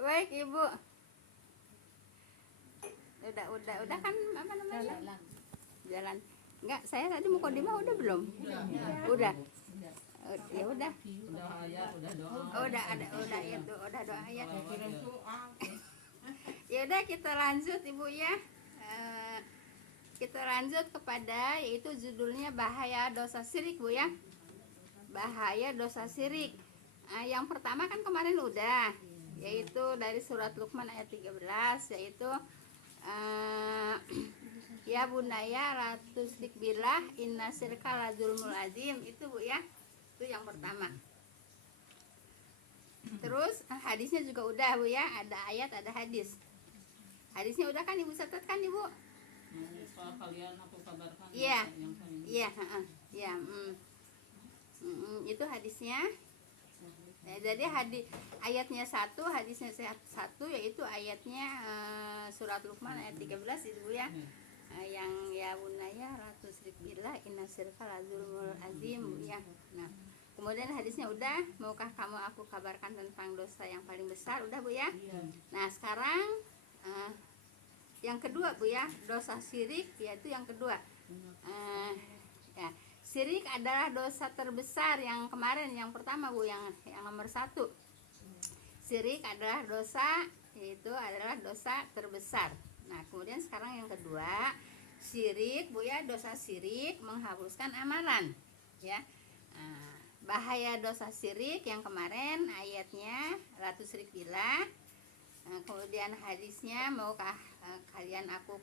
Baik Ibu. Udah kan apa namanya? Jalan. Enggak, saya tadi mau kodimah udah belum? Udah. Ya udah. Udah ada ayat udah doa ayat. Ya udah kita lanjut Ibu ya. Kita lanjut kepada yaitu judulnya bahaya dosa syirik Bu ya. Bahaya dosa syirik. Yang pertama kan kemarin udah, yaitu dari surat Luqman ayat 13, yaitu ya bunaya la tusyrik billah inna syirka la dzulmul azim. Itu Bu ya. Itu yang pertama. Terus hadisnya juga udah Bu ya, ada ayat ada hadis. Hadisnya udah kan Ibu catat kan Ibu? Kalian aku kabarkan. Iya. Iya, iya. Itu hadisnya. Ya, jadi ayatnya satu, hadisnya satu, yaitu ayatnya surat Luqman ayat 13 itu Bu ya. Yang ya bunaya la tusyrik billah inna syirka la dzulmul azim ya. Nah, kemudian hadisnya udah, maukah kamu aku kabarkan tentang dosa yang paling besar, udah Bu ya. Nah, sekarang yang kedua Bu ya, dosa syirik, yaitu yang kedua. Ya, syirik adalah dosa terbesar yang kemarin, yang pertama Bu, yang nomor 1. Syirik adalah dosa, yaitu adalah dosa terbesar. Nah, kemudian sekarang yang kedua, syirik Bu ya, dosa syirik menghapuskan amalan ya. Bahaya dosa syirik yang kemarin ayatnya la tusyrik billah. Kemudian hadisnya maukah kalian aku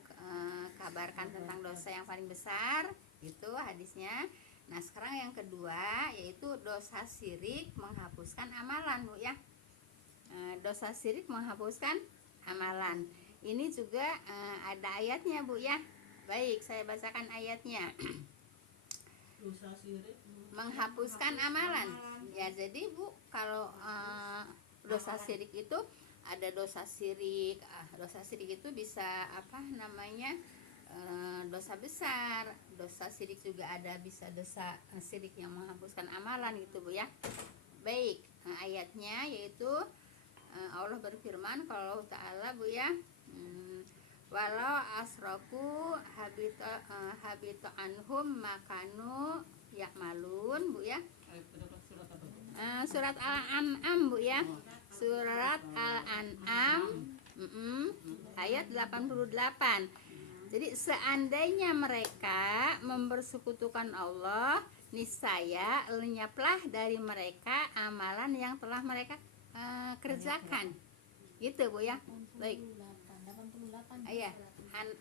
kabarkan tentang dosa yang paling besar, itu hadisnya. Nah, sekarang yang kedua yaitu dosa syirik menghapuskan amalan Bu ya. Dosa syirik menghapuskan amalan. Ini juga ada ayatnya Bu ya. Baik, saya bacakan ayatnya. Dosa syirik Menghapuskan amalan. Ya, jadi Bu, kalau dosa syirik itu ada dosa syirik. Dosa syirik itu bisa apa namanya? Dosa besar. Dosa syirik juga ada, bisa dosa syirik yang menghapuskan amalan gitu Bu ya. Baik, ayatnya yaitu Allah berfirman kalau Ta'ala Bu ya, walau asraku habita anhum makanu yakmalun Bu ya. Surat Al-An'am Bu ya. Surat Al-An'am ayat 88. Jadi seandainya mereka mempersekutukan Allah, niscaya lenyaplah dari mereka amalan yang telah mereka kerjakan. Gitu Bu ya. Baik. Iya,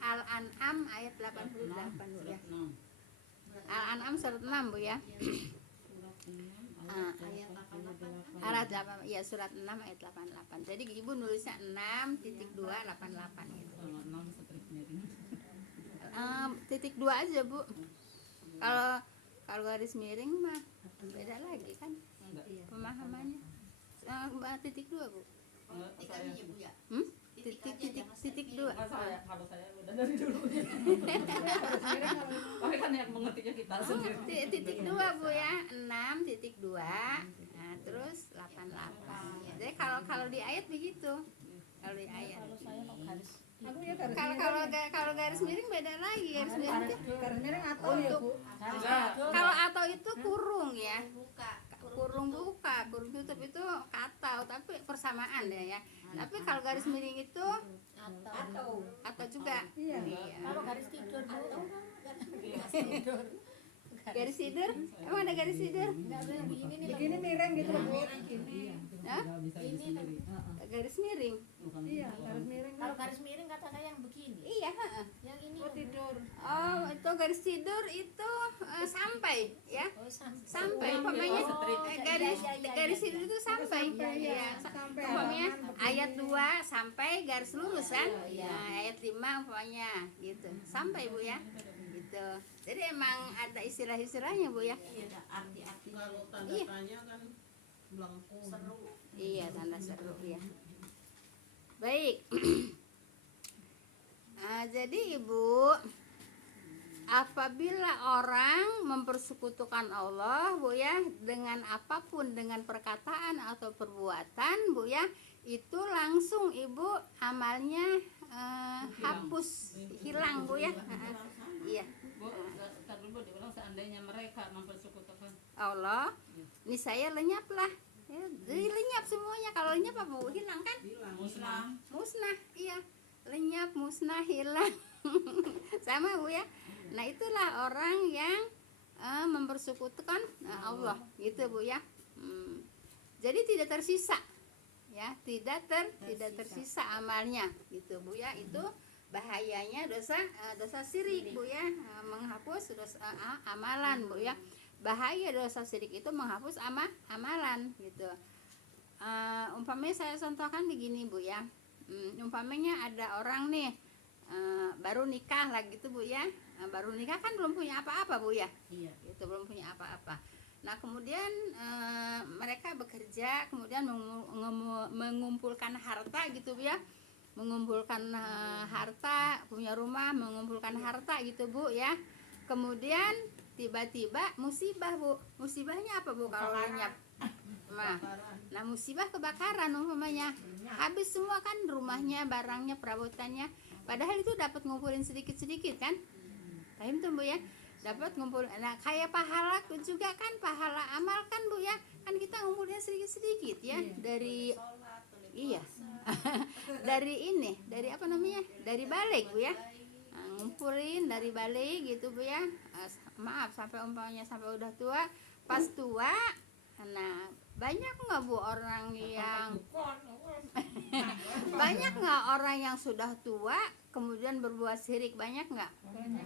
Al-An'am ayat 88 Bu ya. Al-An'am surat 6 Bu ya. Ayat 8, ya surat 6 ayat 88. Jadi Ibu nulisnya 6.288 gitu. Titik 2 aja Bu. Kalau garis miring mah beda lagi kan pemahamannya. Titik 2 Bu. Titik 2. Kalau saya udah dari dulu. Tapi kan yang mengertinya kita sendiri. Titik 2 Bu ya, 6.2. Nah, terus 88. Jadi kalau di ayat begitu. Kalau di ayat. Kalau garis miring beda lagi. Garis miring itu untuk kalau atau itu kurung ya. Kurung buka, kurung tutup itu katau, tapi persamaan ya. Tapi kalau garis miring itu atau juga. Iya. Kalau garis tidur Garis tidur? Emang ada garis tidur? begini miring gitu Bu. Hah? Garis miring. Iya, garis miring. Kalau garis miring kata saya yang begini. Iya, Yang ini tidur. Oh, itu garis tidur itu sampai ya. Sampai umpamanya garis tidur itu sampai. Ya. Umpamanya ayat 2 sampai garis lurus kan? Nah, ayat 5 umpamanya gitu. Sampai Bu ya. Gitu. Jadi emang ada istilah-istilahnya Bu ya. Iya, arti-arti. Kalau tanda-tanya kan melengkung. Seru. Iya, tanda seru ya. Baik. Jadi Ibu, apabila orang mempersekutukan Allah Bu ya dengan apapun, dengan perkataan atau perbuatan Bu ya, itu langsung Ibu amalnya hapus, hilang Bu ya. Iya. Bu, ntar dulu diulang, seandainya mereka mempersekutukan Allah, ini saya lenyaplah. Ya, jadi lenyap semuanya. Kalau lenyap apa Bu? Hilang kan? musnah. Musnah, iya. Lenyap, musnah, hilang. Sama Bu ya. Nah, itulah orang yang mempersekutukan Allah, gitu Bu ya. Jadi tidak tersisa. Ya, tidak tersisa amalnya, gitu Bu ya. Itu bahayanya dosa syirik Bu ya, menghapus dosa amalan Bu ya. Bahaya dosa syirik itu menghapus amalan gitu. Umpamanya saya contohkan begini Bu ya. Umpamanya ada orang nih baru nikah lah gitu Bu ya. Baru nikah kan belum punya apa-apa Bu ya. Iya. Itu belum punya apa-apa. Nah, kemudian mereka bekerja, kemudian mengumpulkan harta gitu Bu ya. Mengumpulkan harta, punya rumah, mengumpulkan harta gitu Bu ya. Kemudian tiba-tiba musibah Bu. Musibahnya apa Bu kalau lenyap? Nah, musibah kebakaran umpamanya. Habis semua kan rumahnya, barangnya, perabotannya. Padahal itu dapat ngumpulin sedikit-sedikit kan? Paham tuh Bu ya? Dapat ngumpul. Nah, kayak pahala juga kan, pahala amal kan Bu ya. Kan kita ngumpulin sedikit-sedikit ya dari iya. Dari ini, dari apa namanya? Dari balik Bu ya. Ngumpulin dari balik gitu Bu ya. Maaf sampai umpamanya sampai udah tua, pas tua. Nah, banyak nggak Bu orang yang banyak nggak orang yang sudah tua kemudian berbuat syirik, banyak nggak?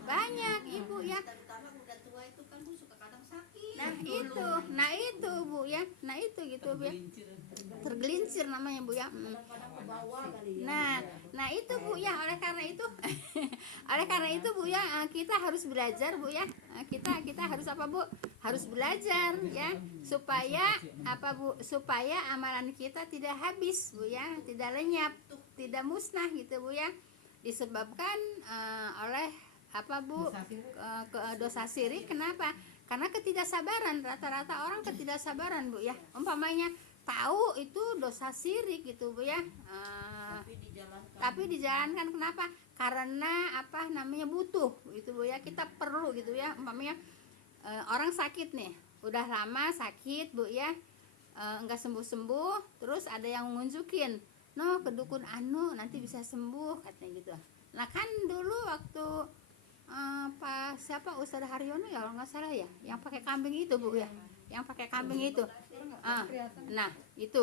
Banyak Ibu ya. Terutama udah tua itu kan Bu suka kadang sakit. Nah itu Bu ya. Nah itu gitu Bu ya. Tergelincir namanya Bu ya. Kadang-kadang ke bawah kali ya. Nah itu Bu ya, oleh karena itu Bu ya, kita harus belajar Bu ya. Kita harus apa Bu? Harus belajar ya, supaya apa Bu? Supaya amalan kita tidak habis Bu ya, tidak lenyap, tidak musnah gitu Bu ya. Disebabkan oleh apa Bu? Dosa syirik. Kenapa? Karena ketidaksabaran. Rata-rata orang ketidaksabaran Bu ya. Umpamanya tahu itu dosa syirik gitu Bu ya. Tapi dijalankan kenapa? Karena apa namanya butuh gitu Bu ya. Kita perlu gitu ya. Umpamanya orang sakit nih, udah lama sakit Bu ya, enggak sembuh-sembuh, terus ada yang ngunjukin, no ke dukun anu nanti bisa sembuh katanya gitu. Nah kan dulu waktu Pak siapa Ustadz Haryono ya kalau nggak salah ya, yang pakai kambing itu Bu ya, yang pakai kambing itu. Nah itu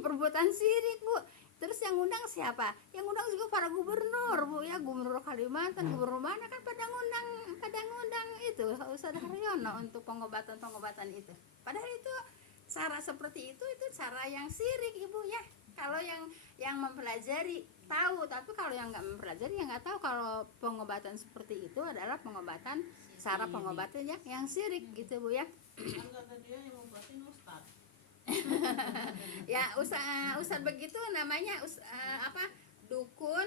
perbuatan syirik Bu. Terus yang undang siapa? Yang undang juga para gubernur Bu ya, gubernur Kalimantan, gubernur mana kan pada ngundang itu Ustadz Haryono untuk pengobatan itu. Padahal itu cara seperti itu cara yang syirik Ibu ya. Kalau yang mempelajari tahu, tapi kalau yang nggak mempelajari ya nggak tahu kalau pengobatan seperti itu adalah pengobatan, cara pengobatan yang syirik gitu Bu ya. Kan kata dia yang ngobatin Ustaz. Ya ustad begitu namanya apa dukun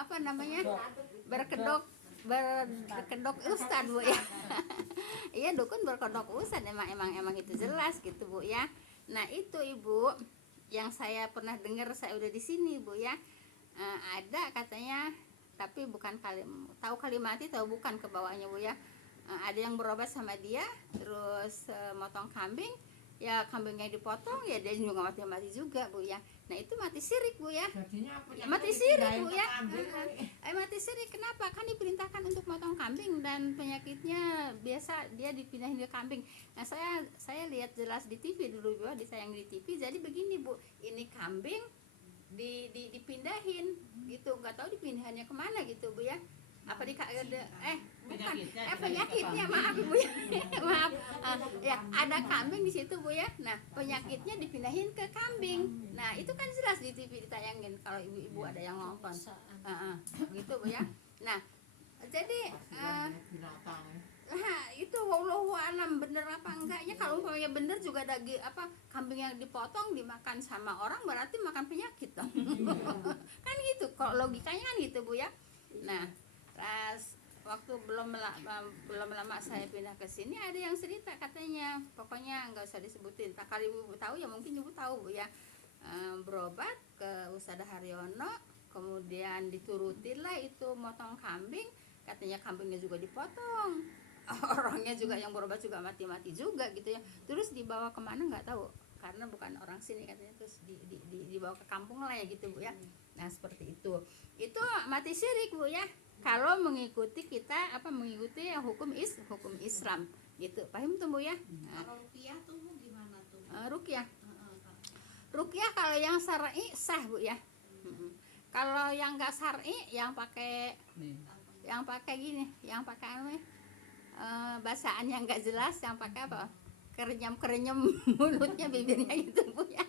apa namanya berkedok ustad Bu ya. Iya dukun berkedok ustad, emang itu jelas gitu Bu ya. Nah itu Ibu yang saya pernah dengar, saya udah di sini Bu ya, ada katanya, tapi bukan tahu kalimati tahu bukan ke bawahnya Bu ya. Ada yang berobat sama dia terus motong kambing, ya kambingnya dipotong ya dia juga mati juga Bu ya. Nah itu mati syirik Bu ya. Mati syirik Bu ya. Mati syirik kenapa? Kan diperintahkan untuk motong kambing dan penyakitnya biasa dia dipindahin ke kambing. Nah saya lihat jelas di TV dulu Bu, disayang di TV. Jadi begini Bu, ini kambing dipindahin gitu, nggak tahu dipindahannya kemana gitu Bu ya. Apa penyakitnya maaf Ibu ya. Maaf. Ya ada kambing di situ Bu ya. Nah penyakitnya dipindahin ke kambing. Nah itu kan jelas di TV ditayangin kalau ibu-ibu ada yang nonton. Gitu Bu ya. Nah jadi itu wallahu alam bener apa enggaknya. Kalau umpamanya bener juga daging apa kambing yang dipotong dimakan sama orang berarti makan penyakit dong. Kan gitu kalau logikanya kan gitu Bu ya. Nah waktu belum lama saya pindah ke sini ada yang cerita katanya, pokoknya nggak usah disebutin. Tak kali ibu tahu ya mungkin ibu tahu Bu ya. Berobat ke Usada Haryono, kemudian diturutin lah itu motong kambing, katanya kambingnya juga dipotong. Orangnya juga yang berobat juga mati-mati juga gitu ya. Terus dibawa kemana nggak tahu, karena bukan orang sini katanya. Terus dibawa ke kampung lah ya gitu Bu ya. Nah seperti itu mati syirik Bu ya, kalau mengikuti mengikuti yang hukum Islam gitu, paham tuh Bu ya. Kalau ruqyah tuh Bu gimana tuh? Ruqyah Kak. kalau yang syar'i sah Bu ya. Kalau yang nggak syar'i, yang pakai gini, yang pakai bahasaan yang nggak jelas, yang pakai apa, kerenyam mulutnya, bibirnya gitu Bu ya.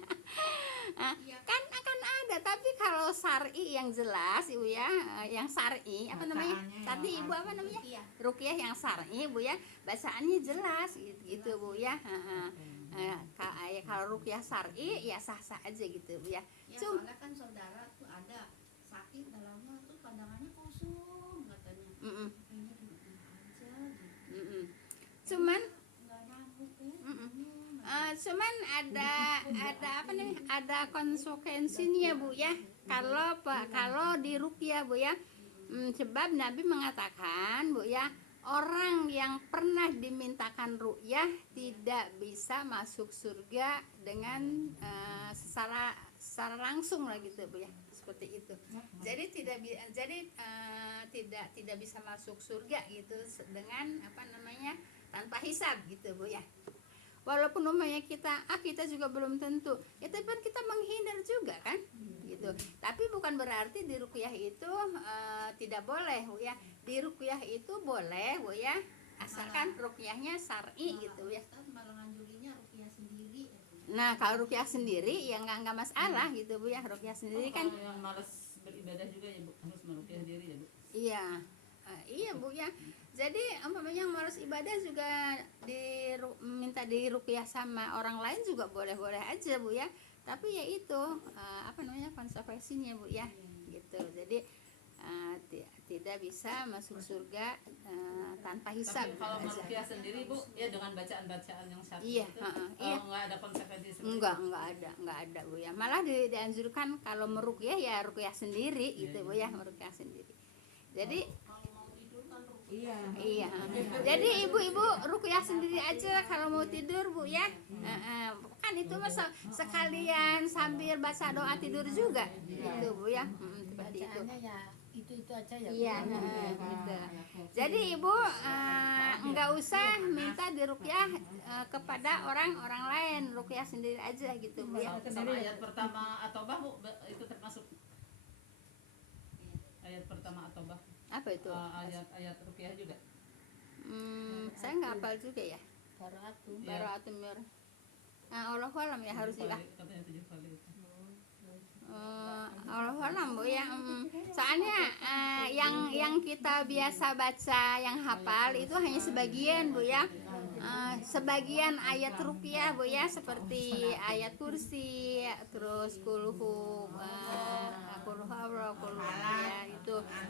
Kan akan ada, tapi kalau syar'i yang jelas Ibu ya, yang syar'i apa namanya tadi Ibu apa namanya, ruqyah yang syar'i Bu ya, bacaannya jelas gitu Bu ya. Kalau ruqyah syar'i ya sah-sah aja gitu Bu ya. Ya soalnya kan saudara tuh ada sakit dalamnya tuh pandangannya kosong katanya. Kayaknya gimana aja gitu. Cuman Nggak nyambung ya. cuman ada apa nih, ada konsekuensinya Bu ya. Kalau di ruqyah Bu ya, sebab Nabi mengatakan Bu ya, orang yang pernah dimintakan ruqyah tidak bisa masuk surga dengan secara langsung lah gitu Bu ya, seperti itu. Jadi tidak bisa masuk surga gitu dengan tanpa hisab gitu Bu ya. Walaupun umumnya kita juga belum tentu ya, tapi kan kita menghindar juga kan gitu. Tapi bukan berarti di ruqyah itu tidak boleh Bu ya. Di ruqyah itu boleh Bu ya, asalkan ruqyahnya syar'i gitu ya. Ustaz malah nganjurinnya ruqyah sendiri. Nah kalau ruqyah sendiri ya nggak masalah gitu Bu ya. Ruqyah sendiri kan Kalau yang malas beribadah juga ya Bu, harus meruqyah diri ya Bu. iya. Iya Bu ya. Jadi umpamanya yang malas ibadah juga minta diruqyah sama orang lain juga boleh-boleh aja Bu ya. Tapi ya itu konsekuensinya Bu ya. Gitu. Jadi tidak bisa masuk surga tanpa hisab. Tapi kalau meruqyah sendiri Bu ya dengan bacaan-bacaan yang satu Iya, itu iya. nggak ada konsekuensi seperti Enggak ada Bu ya. Malah dianjurkan kalau meruqyah ya ruqyah sendiri gitu Bu ya, meruqyah sendiri. Jadi Kalau mau tidur kan ruqyah. iya. Jadi ibu-ibu ruqyah sendiri aja kalau mau tidur Bu ya. Kan itu masa sekalian sambil baca doa tidur juga gitu Bu ya. Seperti itu. Bacaannya ya itu aja ya. Iya, gitu. Jadi ibu nggak usah minta diruqyah kepada orang lain, ruqyah sendiri aja gitu Bu ya. sama ayat pertama At-Taubah Bu, itu termasuk ayat pertama At-Taubah. Apa itu? Ayat ruqyah juga. Saya nggak hafal juga ya. Bara'atu. Bara'atun mir. Allahu alam ya harus juga. Katanya 7 kali itu. Allahu alam Bu ya. Soalnya yang kita biasa baca, yang hafal itu hanya sebagian Bu ya. Sebagian ayat ruqyah Bu ya, seperti ayat kursi, terus kulhu ya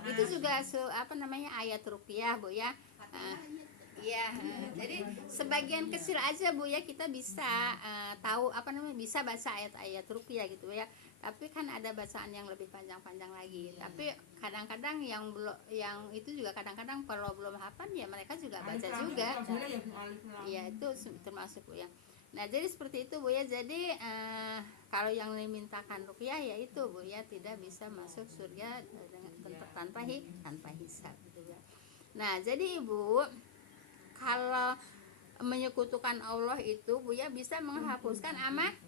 itu juga ayat ruqyah Bu ya. Iya, jadi sebagian kecil aja Bu ya kita bisa tahu bisa baca ayat-ayat ruqyah gitu ya. Tapi kan ada bacaan yang lebih panjang-panjang lagi. Tapi kadang-kadang yang itu juga kadang-kadang kalau belum hafal ya mereka juga baca juga. Iya, itu termasuk Bu ya. Nah, jadi seperti itu Bu ya. Jadi kalau yang dimintakan ruqyah ya itu Bu ya, tidak bisa masuk surga tanpa hisab gitu ya. Nah, jadi Ibu kalau menyekutukan Allah itu Bu ya bisa menghapuskan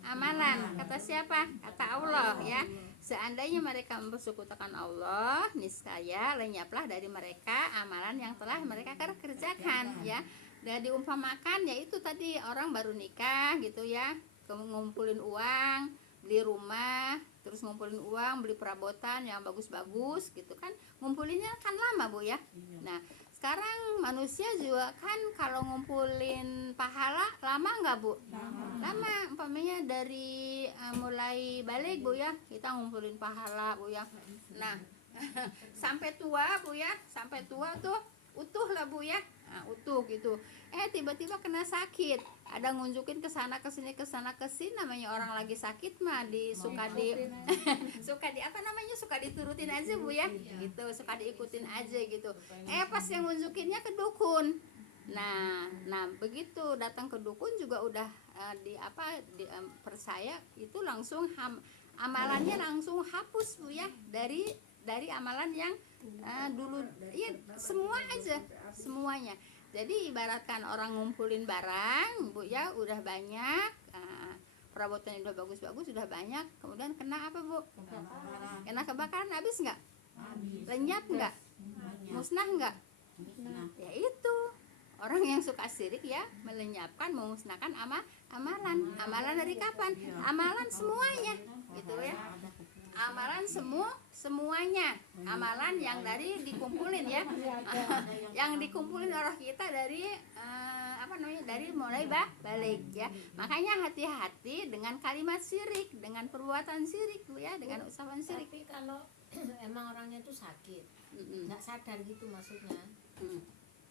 amalan. Kata siapa? Kata Allah ya. Seandainya mereka mempersekutukan Allah, niscaya lenyaplah dari mereka amalan yang telah mereka kerjakan ya. Dan diumpamakan yaitu tadi orang baru nikah gitu ya, ngumpulin uang, beli rumah, terus ngumpulin uang, beli perabotan yang bagus-bagus gitu kan. Ngumpulinnya kan lama Bu ya. Nah, sekarang manusia juga kan kalau ngumpulin pahala lama nggak Bu? Lama, umpamanya dari mulai balik Bu ya, kita ngumpulin pahala Bu ya. Nah, sampai tua Bu ya, sampai tua tuh utuh lah Bu ya. Nah, utuh gitu. Tiba-tiba kena sakit, ada ngunjukin ke sana ke sini namanya orang lagi sakit mah suka di apa namanya, suka diturutin aja Bu ya, gitu, suka diikutin aja gitu. Pas yang ngunjukinnya ke dukun. Nah begitu datang ke dukun juga udah percaya itu langsung amalannya langsung hapus Bu ya, dari amalan yang dulu ya, semua aja semuanya. Jadi ibaratkan orang ngumpulin barang Bu ya, udah banyak, perabotannya udah bagus-bagus, udah banyak, kemudian kena apa Bu? Kena kebakaran, habis nggak? Lenyap nggak? Musnah nggak? Ya itu orang yang suka syirik ya, melenyapkan, memusnahkan amalan dari kapan? Amalan semuanya gitu ya, amalan semuanya, amalan yang dari dikumpulin ya, yang dikumpulin orang kita dari dari mulai balik ya. Makanya hati-hati dengan kalimat syirik, dengan perbuatan syirik Bu ya, dengan ucapan syirik. Tapi kalau emang orangnya itu sakit, nggak sadar gitu maksudnya,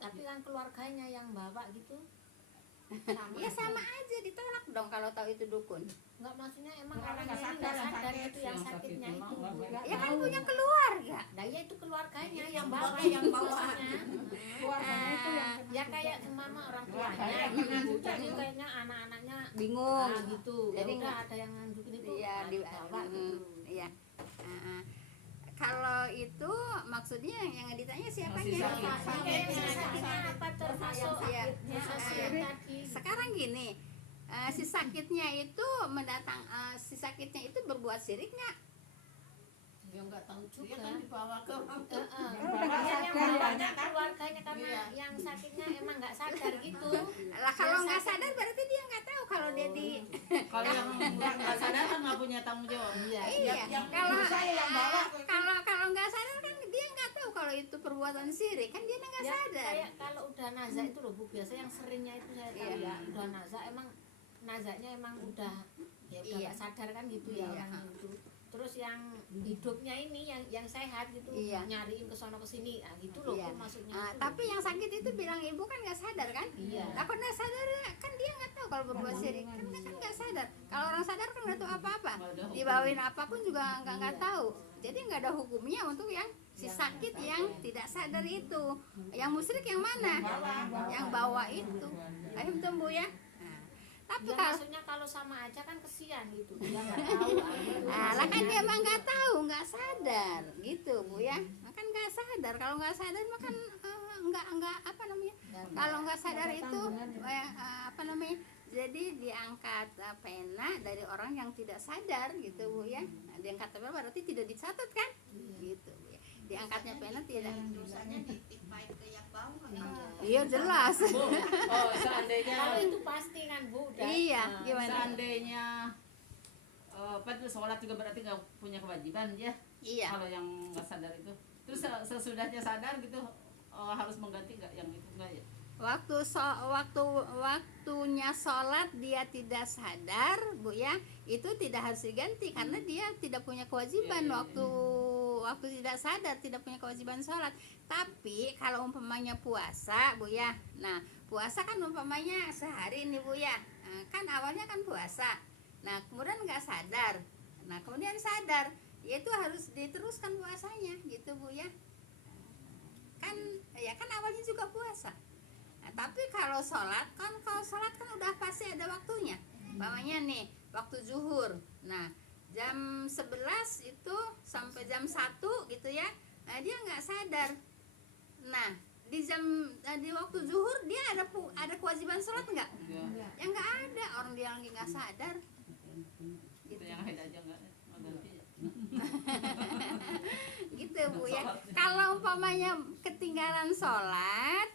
tapi kan keluarganya yang bawa gitu, Ya sama aja, ditolak dong kalau tahu itu dukun. nggak, maksudnya emang orangnya yang nggak sadar itu yang sakitnya itu. Ya kan punya keluarga. Nah ya itu keluarganya yang bawa, maksudnya. Ya kayak mama orang tuanya gitu, jadi kayaknya anak-anaknya Bingung. gitu. Jadi Jadi udah ada yang nunjukin itu, Iya, bawa gitu. Iya. Kalau itu maksudnya yang ditanya siapanya? Sakitnya apa termasuk Iya. tadi? Sekarang gini, si sakitnya itu si sakitnya itu berbuat syirik nggak? Ya nggak tahu Dia juga. kan dibawa ke Yang bawanya keluarganya karena yang sakitnya emang nggak sadar gitu. Lah kalau nggak sadar berarti dia nggak tahu kalau dia di kalau yang nggak sadar kan nggak punya tanggung jawab. iya. Kalau nggak sadar kan dia nggak tahu kalau itu perbuatan syirik, kan dia nggak Ya, sadar. kayak kalau udah nazar itu loh Bu, biasa yang seringnya itu saya tahu ya, udah nazar emang nazarnya emang udah ya udah nggak sadar kan gitu ya orangnya itu. Terus yang hidupnya ini yang sehat gitu, nyariin ke sono ke sini, gitu loh Bu, maksudnya. Tapi yang sakit itu bilang ibu kan nggak sadar kan? Iya. Apa nggak sadar ya? Kan dia nggak tahu kalau berbuat syirik, kan nggak sadar. Kalau orang sadar kan nggak tahu apa-apa, dibawain apapun juga nggak tahu. Jadi nggak ada hukumnya untuk yang si sakit yang tidak sadar itu. Yang musyrik yang mana? Yang bawa itu. Ayo tumbuh ya. Tapi Ya, kalau maksudnya kalau sama aja kan kesian gitu, dia nggak tahu. lah kan dia emang nggak tahu, nggak sadar gitu Bu ya. Makan nggak sadar, kalau nggak sadar makan nggak apa namanya, kalau nggak sadar itu apa namanya, jadi diangkat pena dari orang yang tidak sadar gitu Bu ya. Diangkat pena berarti tidak dicatat kan, gitu Bu ya. Diangkatnya pena tidak. dosanya ditimpain ke yang bawah. Iya jelas. Oh seandainya Kalau itu pasti kan Bu, udah. Iya, gimana? seandainya sholat juga berarti nggak punya kewajiban ya. Iya. Kalau yang nggak sadar itu, terus sesudahnya sadar gitu harus mengganti nggak yang itu nggak ya? Waktunya sholat dia tidak sadar Bu ya, itu tidak harus diganti karena dia tidak punya kewajiban. Waktu tidak sadar tidak punya kewajiban sholat. Tapi kalau umpamanya puasa Bu ya, nah puasa kan umpamanya sehari nih Bu ya, kan awalnya kan puasa, nah kemudian nggak sadar, nah kemudian sadar, yaitu harus diteruskan puasanya gitu Bu ya. Kan awalnya juga puasa. Nah, tapi kalau sholat kan udah pasti ada waktunya. Umpamanya nih waktu zuhur, nah jam 11 itu sampai jam 1 gitu ya, nah, dia nggak sadar. Nah di waktu zuhur dia ada kewajiban sholat nggak? Ya nggak ada, orang dia lagi nggak sadar. Gitu. Yang haid aja nggak ganti ya. Gitu Bu ya. Kalau umpamanya ketinggalan sholat,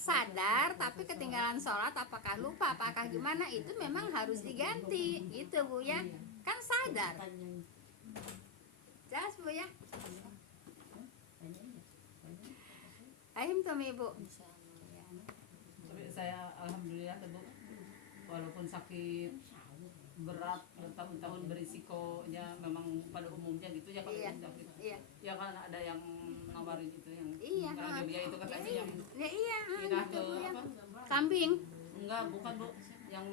sadar tapi ketinggalan sholat, apakah lupa apakah gimana, itu memang harus diganti gitu Bu ya. Kan sadar. Jelas Bu ya. Ayo tuh Ibu. Tapi saya alhamdulillah tuh Bu, walaupun sakit berat bertahun-tahun berisikonya memang pada umumnya gitu ya kalau Iya. yang sakit. Iya. Ya kan ada yang nawarin itu yang Iya, orang Jogja itu katanya iya. yang Ya iya, pindah gitu ke Bu ya. apa? Kambing. Enggak, bukan Bu. Yang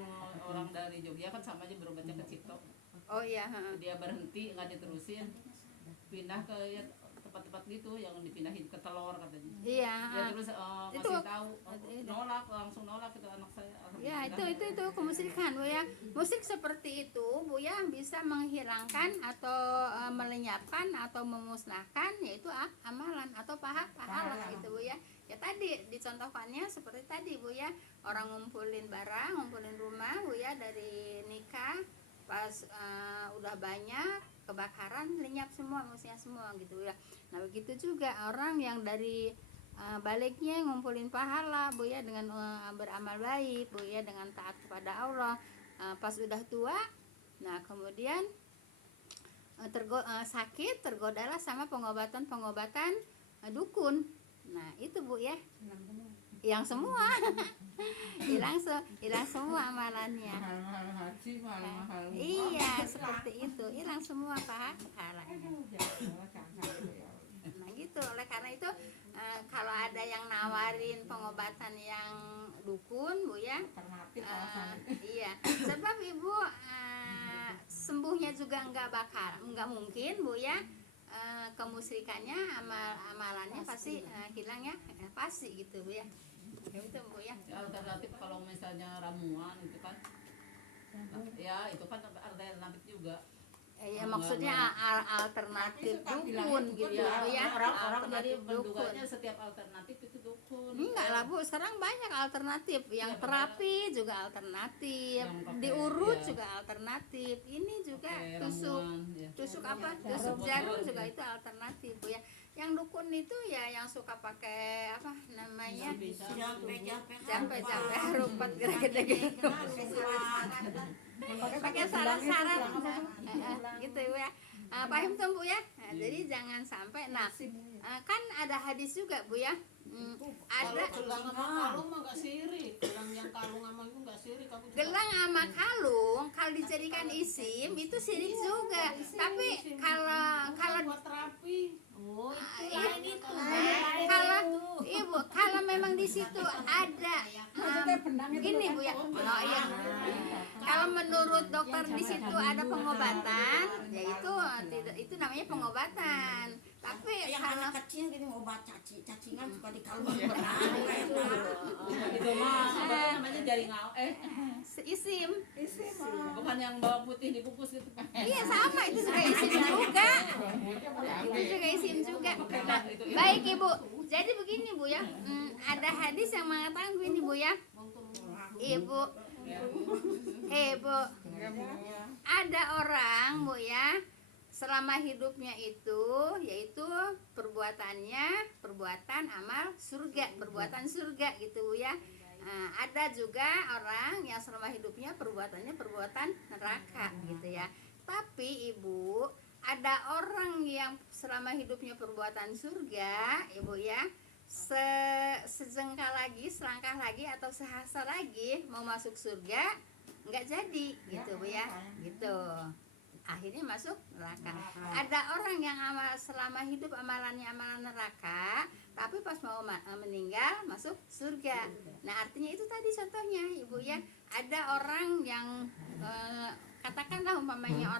orang dari Jogja kan sama aja berobatnya ke Cipto. Oh iya, Dia berhenti nggak diterusin, pindah ke ya, tempat-tempat gitu yang dipindahin ke telur katanya. Iya. Ya terus Itu- ngasih tahu itu- nolak, langsung nolak itu anak saya. Ya Alhamdulillah. itu kemusyrikan Bu ya. Musik seperti itu Bu ya bisa menghilangkan atau melenyapkan atau memusnahkan yaitu amalan atau pahala gitu Bu ya. Ya tadi dicontohkannya seperti tadi Bu ya, orang ngumpulin barang, ngumpulin rumah Bu ya dari nikah, pas udah banyak kebakaran lenyap semua musiknya semua gitu ya. Nah begitu juga orang yang dari baliknya ngumpulin pahala Bu ya dengan beramal baik Bu ya, dengan taat kepada Allah. Pas udah tua, nah kemudian sakit tergodalah sama pengobatan dukun. Nah itu Bu ya, hilang semua hilang semua amalannya. Mahal-mahal haji, mahal-mahal umrah. Iya seperti itu, hilang semua pahalanya. Nah gitu, oleh karena itu kalau ada yang nawarin pengobatan yang dukun Bu ya, Alternatif alasan. iya sebab Ibu sembuhnya juga nggak mungkin Bu ya. Kemusyrikannya amalannya pasti hilangnya pasti gitu Bu ya. Ya itu Bu ya. Ya, alternatif kalau misalnya ramuan itu kan, ya itu kan alternatif juga. Ya maksudnya alternatif Tapi suka dukun bilangnya gitu dukun Bu ya. Orang jadi Alternatif dukun. menduganya setiap alternatif itu dukun. Enggak lah Bu, sekarang banyak alternatif. Yang Iya, terapi juga alternatif, Yang pakai, diurut iya. juga alternatif. Ini juga Pakai tusuk ramuan, ya. tusuk apa? Jarum. Tusuk jarum juga Iya. itu alternatif Bu ya. Yang dukun itu ya yang suka pakai apa namanya? Jampe rumput gede-gede. Pakai saraf-saraf gitu Bu ya. Paham tuh Bu ya. Nah, jadi jangan sampai. Nah, kan ada hadis juga Bu ya. Ada gelang sama kalung mah nggak sirik, gelang yang kalung sama itu nggak sirik, aku juga gelang sama kalung kalau dijadikan isim itu sirik juga. Tapi kalau buat terapi. Oh, itu lain itu. kalau Ibu kalau memang di situ ada gini Bu ya. Oh iya. Kalau menurut dokter di situ ada pengobatan, yaitu itu namanya pengobatan. Tapi Yang kalau anak kecil gini obat cacingan suka dikalung Itu mah apa namanya jaring isim, bukan yang bawang putih dibungkus gitu. iya sama itu juga isim juga. Itu juga isim juga. Nah, Itu baik Ibu. Jadi begini Bu ya, ada hadis yang mengatakan begini Bu ya. Ibu, ada orang Bu ya, selama hidupnya itu yaitu perbuatan amal surga, perbuatan surga gitu Bu ya. Nah, ada juga orang yang selama hidupnya perbuatannya perbuatan neraka gitu ya. Tapi Ibu, ada orang yang selama hidupnya perbuatan surga Ibu ya, sejengkal lagi, selangkah lagi atau sehasta lagi mau masuk surga nggak jadi gitu Bu ya, gitu akhirnya masuk neraka. Ada orang yang selama hidup amalannya amalan neraka, tapi pas mau meninggal masuk surga. Nah artinya itu tadi contohnya Ibu ya, ada orang yang katakanlah umpamanya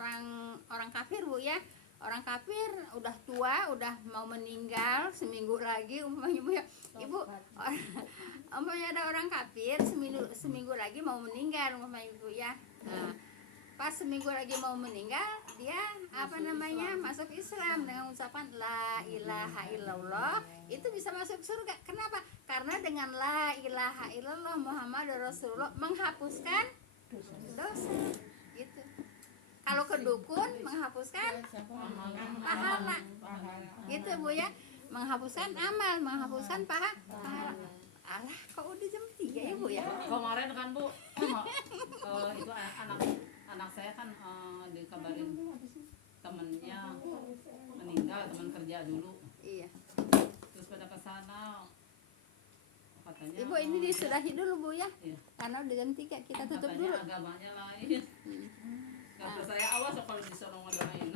orang kafir Bu ya, orang kafir udah tua, udah mau meninggal seminggu lagi umpamanya Bu ya. Ibu, umpamanya ada orang kafir seminggu lagi mau meninggal umpamanya Bu ya. Nah, pas seminggu lagi mau meninggal dia masuk Islam dengan ucapan la ilaha illallah, itu bisa masuk surga. Kenapa? Karena dengan la ilaha illallah Muhammadur Rasulullah menghapuskan dosa gitu. Kalau ke dukun menghapuskan pahala gitu Bu ya, menghapuskan amal, menghapuskan pahala. Alah kok udah jam 3 ya Bu ya. Kemarin kan Bu, itu anak saya kan dikabarin temennya meninggal, teman kerja dulu. Iya. Terus pada kesana katanya Ibu ini disudahi dulu Bu ya. Iya. Karena udah jam 3 kita tutup katanya dulu. agamanya lain. Nggak percaya, awas kalau disuruh ngedoain.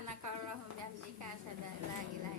subhanakallahumma bihamdika asyhadu an la ilaha